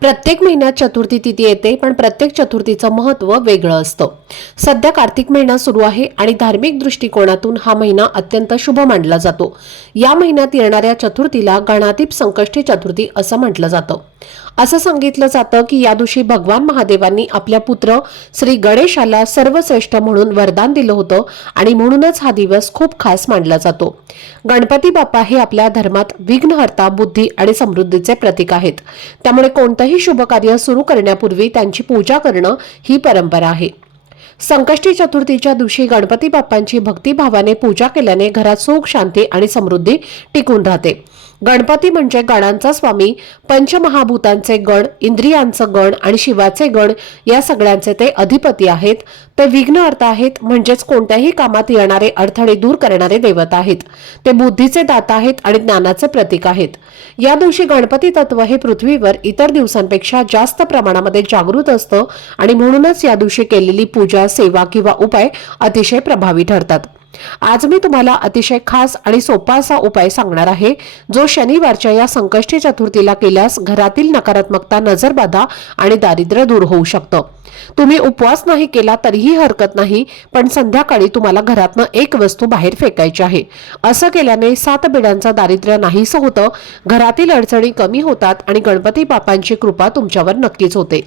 प्रत्येक महिन्यात चतुर्थी तिथी येते पण प्रत्येक चतुर्थीचं महत्त्व वेगळं असतं. सध्या कार्तिक महिना सुरू आहे आणि धार्मिक दृष्टिकोनातून हा महिना अत्यंत शुभ मानला जातो. या महिन्यात येणाऱ्या चतुर्थीला गणातीप संकष्टी चतुर्थी असं म्हटलं जातं. असं सांगितलं जातं की या दिवशी भगवान महादेवांनी आपल्या पुत्र श्री गणेशाला सर्वश्रेष्ठ म्हणून वरदान दिलं होतं आणि म्हणूनच हा दिवस खूप खास मानला जातो. गणपती बाप्पा हे आपल्या धर्मात विघ्नहर्ता बुद्धी आणि समृद्धीचे प्रतीक आहेत. त्यामुळे कोणतंही शुभ कार्य सुरू करण्यापूर्वी त्यांची पूजा करणं ही परंपरा आहे. संकष्टी चतुर्थीच्या दिवशी गणपती बाप्पांची भक्तिभावाने पूजा केल्याने घरात सुख शांती आणि समृद्धी टिकून राहते. गणपती म्हणजे गणांचा स्वामी पंचमहाभूतांचे गण इंद्रियांचं गण आणि शिवाचे गण या सगळ्यांचे ते अधिपती आहेत. ते विघ्न अर्थ आहेत म्हणजेच कोणत्याही कामात येणारे अडथळे दूर करणारे दैवत आहेत. ते बुद्धीचे दाता आहेत आणि ज्ञानाचे प्रतीक आहेत. या दिवशी गणपती तत्व हे पृथ्वीवर इतर दिवसांपेक्षा जास्त प्रमाणामध्ये जागृत असतं आणि म्हणूनच या दिवशी केलेली पूजा सेवा किंवा उपाय अतिशय प्रभावी ठरतात. आज मी तुम्हाला अतिशय खास आणि सोपा असा उपाय सांगणार आहे जो शनिवारच्या या संकष्टी चतुर्थीला केल्यास घरातील नकारात्मकता नजरबाधा आणि दारिद्र्य दूर होऊ शकतं. तुम्ही उपवास नाही केला तरीही हरकत नाही पण संध्याकाळी तुम्हाला घरातनं एक वस्तू बाहेर फेकायची आहे. असं केल्याने सात बिड्यांचं दारिद्र्य नाहीसं होतं घरातील अडचणी कमी होतात आणि गणपती बापांची कृपा तुमच्यावर नक्कीच होते.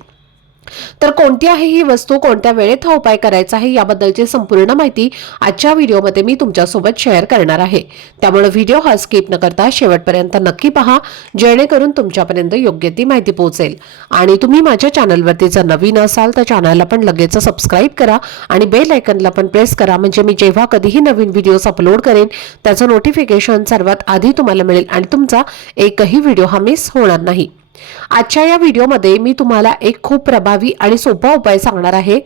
तर कोणती आहे ही वस्तू? कोणत्या वेळेत हा उपाय करायचा आहे? याबद्दलची संपूर्ण माहिती आजच्या व्हिडिओमध्ये मी तुमच्यासोबत शेअर करणार आहे. त्यामुळे व्हिडिओ हा स्किप न करता शेवटपर्यंत नक्की पहा जेणेकरून तुमच्यापर्यंत योग्य ती माहिती पोहोचेल. आणि तुम्ही माझ्या चॅनलवरती जर नवीन असाल तर चॅनलला पण लगेच सबस्क्राईब करा आणि बेल आयकनला पण प्रेस करा. म्हणजे मी जेव्हा कधीही नवीन व्हिडिओज अपलोड करेन त्याचं नोटिफिकेशन सर्वात आधी तुम्हाला मिळेल आणि तुमचा एकही व्हिडिओ हा मिस होणार नाही. आजच्या या व्हिडिओमध्ये मी तुम्हाला एक खूप प्रभावी आणि सोपा उपाय सांगणार आहे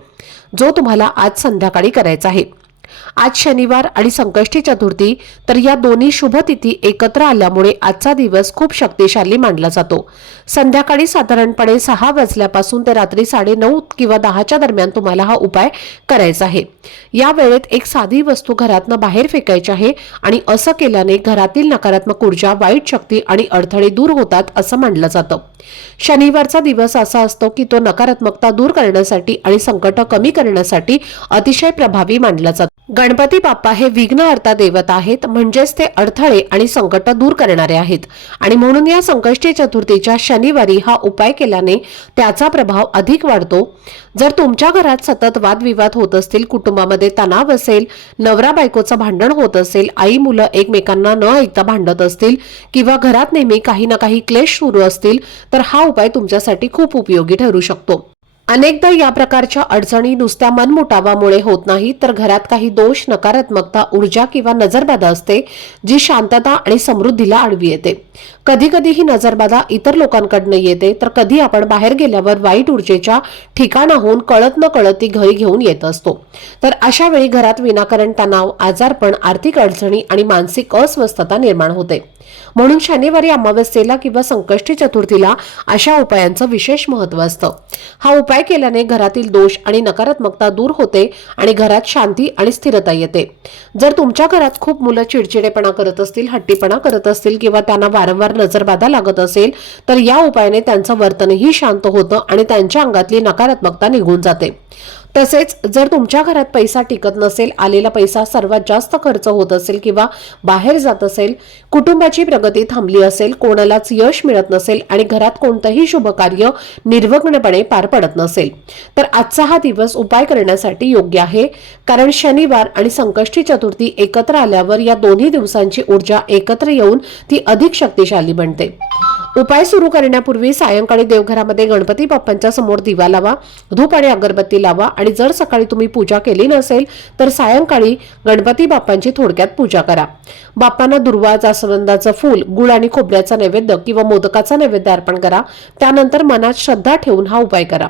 जो तुम्हाला आज संध्याकाळी करायचा आहे. आज शनिवार आणि संकष्टी चतुर्थी तर या दोन्ही शुभतिथी एकत्र आल्यामुळे आजचा दिवस खूप शक्तिशाली मानला जातो. संध्याकाळी साधारणपणे सहा वाजल्यापासून ते रात्री साडे नऊ किंवा दहाच्या दरम्यान तुम्हाला हा उपाय करायचा आहे. या वेळेत एक साधी वस्तू घरातनं बाहेर फेकायची आहे आणि असं केल्याने घरातील नकारात्मक ऊर्जा वाईट शक्ती आणि अडथळे दूर होतात असं मानलं जातं. शनिवारचा दिवस असा असतो की तो नकारात्मकता दूर करण्यासाठी आणि संकट कमी करण्यासाठी अतिशय प्रभावी मानला जातो. गणपती बाप्पा हे विघ्नहर्ता देवता आहेत म्हणजेच ते अडथळे आणि संकट दूर करणारे आहेत. आणि म्हणून या संकष्टी चतुर्थीच्या शनिवारी हा उपाय केल्याने त्याचा प्रभाव अधिक वाढतो. जर तुमच्या घरात सतत वादविवाद होत असतील कुटुंबामध्ये तणाव असेल नवरा बायकोचं भांडण होत असेल आई मुलं एकमेकांना न ऐकता भांडत असतील किंवा घरात नेहमी काही ना काही क्लेश सुरू असतील तर हा उपाय तुमच्यासाठी खूप उपयोगी ठरू शकतो. अनेकदा या प्रकारच्या अडचणी नुसत्या मनमुटावामुळे होत नाही तर घरात काही दोष नकारात्मकता ऊर्जा किंवा नजरबाधा असते जी शांतता आणि समृद्धीला आडवी येते. कधी कधी ही नजरबाधा इतर लोकांकडनं येते तर कधी आपण बाहेर गेल्यावर वाईट ऊर्जेच्या ठिकाणाहून कळत न कळत ती घरी घेऊन येत असतो. तर अशा वेळी घरात विनाकारण तणाव आजारपण आर्थिक अडचणी आणि मानसिक अस्वस्थता निर्माण होते. म्हणून शनिवारी अमावस्येला किंवा संकष्टी चतुर्थीला अशा उपायांचं विशेष महत्त्व असतं. हा उपाय केल्याने घरातील दोष आणि नकारात्मकता दूर होते आणि घरात शांती आणि स्थिरता येते. जर तुमच्या घरात खूप मुलं चिडचिडेपणा करत असतील हट्टीपणा करत असतील किंवा त्यांना वारंवार नजरबाधा लागत असेल तर या उपायाने त्यांचं वर्तनही शांत होतं आणि त्यांच्या अंगातली नकारात्मकता निघून जाते. तसेच जर तुमच्या घरात पैसा टिकत नसेल आलेला पैसा सर्वात जास्त खर्च होत असेल किंवा बाहेर जात असेल कुटुंबाची प्रगती थांबली असेल कोणालाच यश मिळत नसेल आणि घरात कोणतंही शुभ कार्य पार पडत नसेल तर आजचा हा दिवस उपाय करण्यासाठी योग्य आहे. कारण शनिवार आणि संकष्टी चतुर्थी एकत्र आल्यावर या दोन्ही दिवसांची ऊर्जा एकत्र येऊन ती अधिक शक्तिशाली बनते. उपाय सुरू करण्यापूर्वी सायंकाळी देवघरामध्ये गणपती बाप्पांच्या समोर दिवा लावा धूप आणि अगरबत्ती लावा आणि जर सकाळी तुम्ही पूजा केली नसेल तर सायंकाळी गणपती बाप्पांची थोडक्यात पूजा करा. बाप्पांना दुर्वा जास्वंदाचं फूल गुळ आणि खोबऱ्याचा नैवेद्य किंवा मोदकाचा नैवेद्य अर्पण करा. त्यानंतर मनात श्रद्धा ठेवून हा उपाय करा.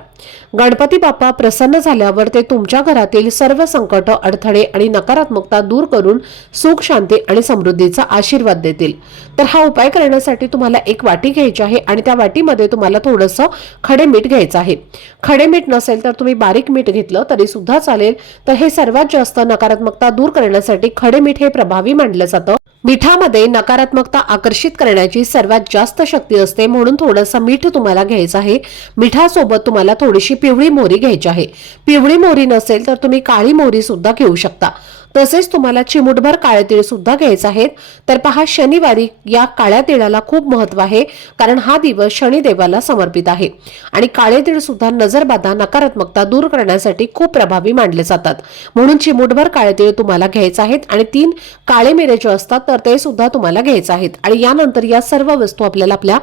गणपती बाप्पा प्रसन्न झाल्यावर ते तुमच्या घरातील सर्व संकट अडथळे आणि नकारात्मकता दूर करून सुख शांती आणि समृद्धीचा आशीर्वाद देतील. तर हा उपाय करण्यासाठी तुम्हाला एक वाटी घ्यायची आहे आणि त्या वाटीमध्ये तुम्हाला थोडंसं खडे मीठ घ्यायचं आहे. खडे मीठ नसेल तर तुम्ही बारीक मीठ घेतलं तरी सुद्धा चालेल. तर हे सर्वात जास्त नकारात्मकता दूर करण्यासाठी खडे मीठ हे प्रभावी मानलं जातं. मिठामध्ये नकारात्मकता आकर्षित करण्याची सर्वात जास्त शक्ती असते म्हणून थोडंसं मीठ तुम्हाला घ्यायचं आहे. मिठासोबत तुम्हाला थोडीशी पिवळी मोहरी घ्यायची आहे. पिवळी मोहरी नसेल तर तुम्ही काळी मोहरी सुद्धा घेऊ शकता. तसेच तुम्हाला चिमुटभर काळे तीळ सुद्धा घ्यायचे आहेत. तर पहा शनिवारी या काळ्या तिळाला खूप महत्त्व आहे कारण हा दिवस शनिदेवाला समर्पित आहे. आणि काळे तीळ सुद्धा नजरबाधा नकारात्मकता दूर करण्यासाठी खूप प्रभावी मानले जातात. म्हणून चिमुटभर काळे तीळ तुम्हाला घ्यायचे आहेत. आणि तीन काळे मिरे जे असतात तर ते सुद्धा तुम्हाला घ्यायचे आहेत. आणि यानंतर या सर्व वस्तू आपल्याला आपल्या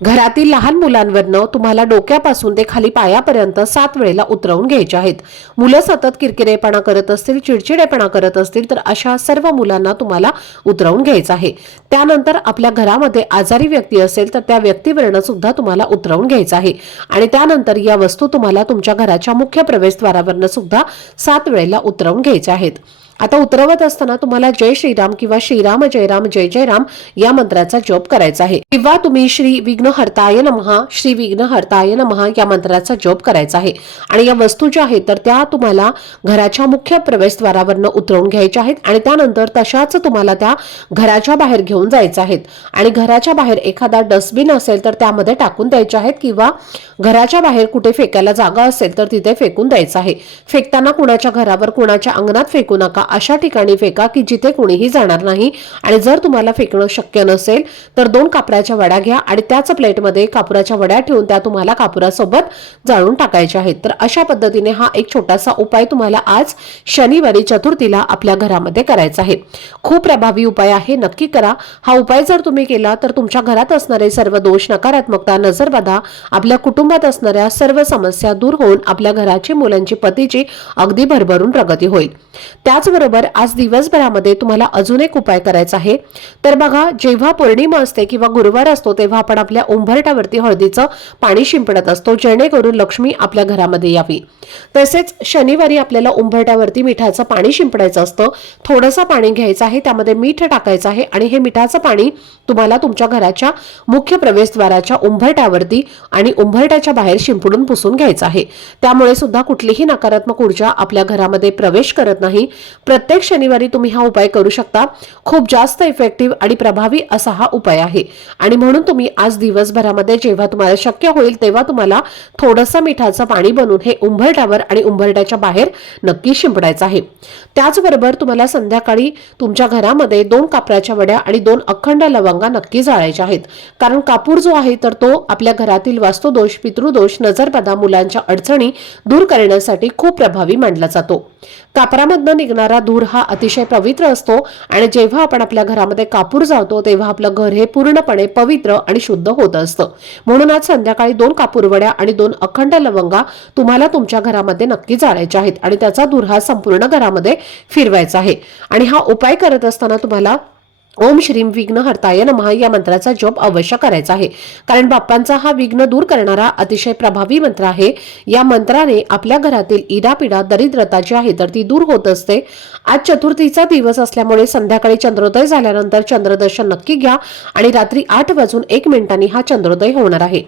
घरातील लहान मुलांवरनं तुम्हाला डोक्यापासून ते खाली पायापर्यंत सात वेळेला उतरवून घ्यायचे आहेत. मुलं सतत किरकिरेपणा करत असतील चिडचिडेपणा करत असतील तर अशा सर्व मुलांना तुम्हाला उतरवून घ्यायचं आहे. त्यानंतर आपल्या घरामध्ये आजारी व्यक्ती असेल तर त्या व्यक्तीवरनं सुद्धा तुम्हाला उतरवून घ्यायचं आहे. आणि त्यानंतर या वस्तू तुम्हाला तुमच्या घराच्या मुख्य प्रवेशद्वारावरनं सुद्धा सात वेळेला उतरवून घ्यायच्या आहेत. आता उतरवत असताना तुम्हाला जय श्रीराम किंवा श्रीराम जय राम जय जय राम या मंत्राचा जप करायचा आहे. किंवा तुम्ही श्री विघ्न हरताय नमहा श्री विघ्न हरताय नमहा या मंत्राचा जप करायचा आहे. आणि या वस्तू ज्या आहेत तर त्या तुम्हाला घराच्या मुख्य प्रवेशद्वारावरनं उतरवून घ्यायच्या आहेत आणि त्यानंतर तशाच तुम्हाला त्या घराच्या बाहेर घेऊन जायचं आहेत. आणि घराच्या बाहेर एखादा डस्टबिन असेल तर त्यामध्ये टाकून द्यायचे आहेत किंवा घराच्या बाहेर कुठे फेकायला जागा असेल तर तिथे फेकून द्यायचं आहे. फेकताना कुणाच्या घरावर कुणाच्या अंगणात फेकू नका. अशा ठिकाणी फेका की जिथे कुणीही जाणार नाही. आणि जर तुम्हाला फेकणं शक्य नसेल तर दोन कापराच्या वड्या घ्या आणि त्याच प्लेटमध्ये कापुराच्या वड्या ठेवून त्या तुम्हाला कापुरासोबत जाळून टाकायच्या आहेत. तर अशा पद्धतीने हा एक छोटासा उपाय तुम्हाला आज शनिवारी चतुर्थीला आपल्या घरामध्ये करायचा आहे. खूप प्रभावी उपाय आहे नक्की करा. हा उपाय जर तुम्ही केला तर तुमच्या घरात असणारे सर्व दोष नकारात्मकता नजरबाधा आपल्या कुटुंबात असणाऱ्या सर्व समस्या दूर होऊन आपल्या घराची मुलांची पतीची अगदी भरभरून प्रगती होईल. त्याचबरोबर आज दिवसभरामध्ये तुम्हाला अजून एक उपाय करायचा आहे. तर बघा जेव्हा पौर्णिमा असते किंवा गुरुवार असतो तेव्हा आपण आपल्या उंबरट्यावरती हळदीचं पाणी शिंपडत असतो जेणेकरून लक्ष्मी आपल्या घरामध्ये यावी. तसेच शनिवारी आपल्याला उंबरट्यावरती मिठाचं पाणी शिंपडायचं असतं. थोडंसं पाणी घ्यायचं आहे त्यामध्ये मीठ टाकायचं आहे आणि हे मिठाचं पाणी तुम्हाला तुमच्या घराच्या मुख्य प्रवेशद्वाराच्या उंबरट्यावरती आणि उंबरट्याच्या बाहेर शिंपडून पुसून घ्यायचं आहे. त्यामुळे सुद्धा कुठलीही नकारात्मक ऊर्जा आपल्या घरामध्ये प्रवेश करत नाही. प्रत्येक शनिवारी तुम्ही हा उपाय करू शकता. खूप जास्त इफेक्टिव्ह आणि प्रभावी असा हा उपाय आहे. आणि म्हणून तुम्ही आज दिवसभरामध्ये जेव्हा तुम्हाला शक्य होईल तेव्हा तुम्हाला थोडंसं मिठाचं पाणी बनवून हे उंबरट्यावर आणि उंबरट्याच्या बाहेर नक्की शिंपडायचं आहे. त्याचबरोबर तुम्हाला संध्याकाळी तुमच्या घरामध्ये दोन कापराच्या वड्या आणि दोन अखंड लवंगा नक्की जाळायच्या आहेत. कारण कापूर जो आहे तर तो आपल्या घरातील वास्तुदोष पितृदोष नजरबदा मुलांच्या अडचणी दूर करण्यासाठी खूप प्रभावी मानला जातो. कापरामधनं निघणार धूर हा अतिशय पवित्र असतो आणि जेव्हा आपण आपल्या घरामध्ये कापूर जावतो तेव्हा आपलं घर हे पूर्णपणे पवित्र आणि शुद्ध होत असतं. म्हणून आज संध्याकाळी दोन कापूरवड्या आणि दोन अखंड लवंगा तुम्हाला तुमच्या घरामध्ये नक्की जाळायच्या आहेत आणि त्याचा धूर हा संपूर्ण घरामध्ये फिरवायचा आहे. आणि हा उपाय करत असताना तुम्हाला ओम श्रीम विघ्न हरताय नमः. या मंत्राचा जप अवश्य करायचा आहे. कारण बाप्पांचा हा विघ्न दूर करणारा अतिशय प्रभावी मंत्र आहे. या मंत्राने आपल्या घरातील इडापिडा दरिद्रता जी आहे तर ती दूर होत असते. आज चतुर्थीचा दिवस असल्यामुळे संध्याकाळी चंद्रोदय झाल्यानंतर चंद्रदर्शन नक्की घ्या आणि रात्री आठ वाजून एक मिनिटांनी हा चंद्रोदय होणार आहे.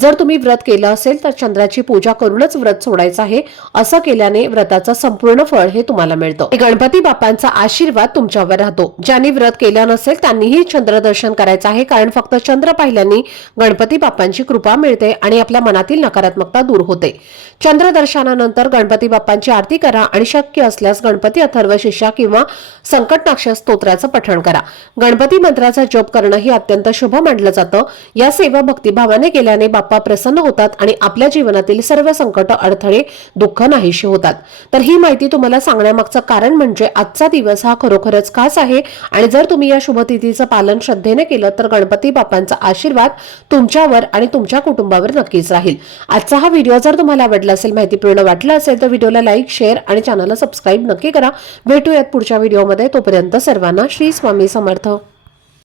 जर तुम्ही व्रत केलं असेल तर चंद्राची पूजा करूनच व्रत सोडायचं आहे. असं केल्याने व्रताचं संपूर्ण फळ हे तुम्हाला मिळतं. गणपती बाप्पांचा आशीर्वाद तुमच्यावर राहतो. ज्यांनी व्रत केलं नसेल त्यांनीही चंद्रदर्शन करायचं आहे. कारण फक्त चंद्र पाहिल्याने गणपती बाप्पांची कृपा मिळते आणि आपल्या मनातील नकारात्मकता दूर होते. चंद्रदर्शनानंतर गणपती बाप्पांची आरती करा आणि शक्य असल्यास गणपती अथर्व शिष्या किंवा संकटनाक्ष स्तोत्राचं पठण करा. गणपती मंत्राचा जप करणं ही अत्यंत शुभ मानलं जातं. या सेवा भक्तिभावाने केल्याने बाप्पा प्रसन्न होतात आणि आपल्या जीवनातील सर्व संकट अडथळे दुःख नाहीशी होतात. तर ही माहिती तुम्हाला सांगण्यामागचं कारण म्हणजे आजचा दिवस हा खरोखरच खास आहे. आणि जर तुम्ही या शुभतिथीचं पालन श्रद्धेने केलं तर गणपती बाप्पांचा आशीर्वाद तुमच्यावर आणि तुमच्या कुटुंबावर नक्कीच राहील. आजचा हा व्हिडिओ जर तुम्हाला आवडला असेल माहितीपूर्ण वाटला असेल तर व्हिडिओला लाईक शेअर आणि चॅनलला सबस्क्राईब नक्की करा. भेटूयात पुढच्या व्हिडिओमध्ये. तोपर्यंत सर्वांना श्री स्वामी समर्थ.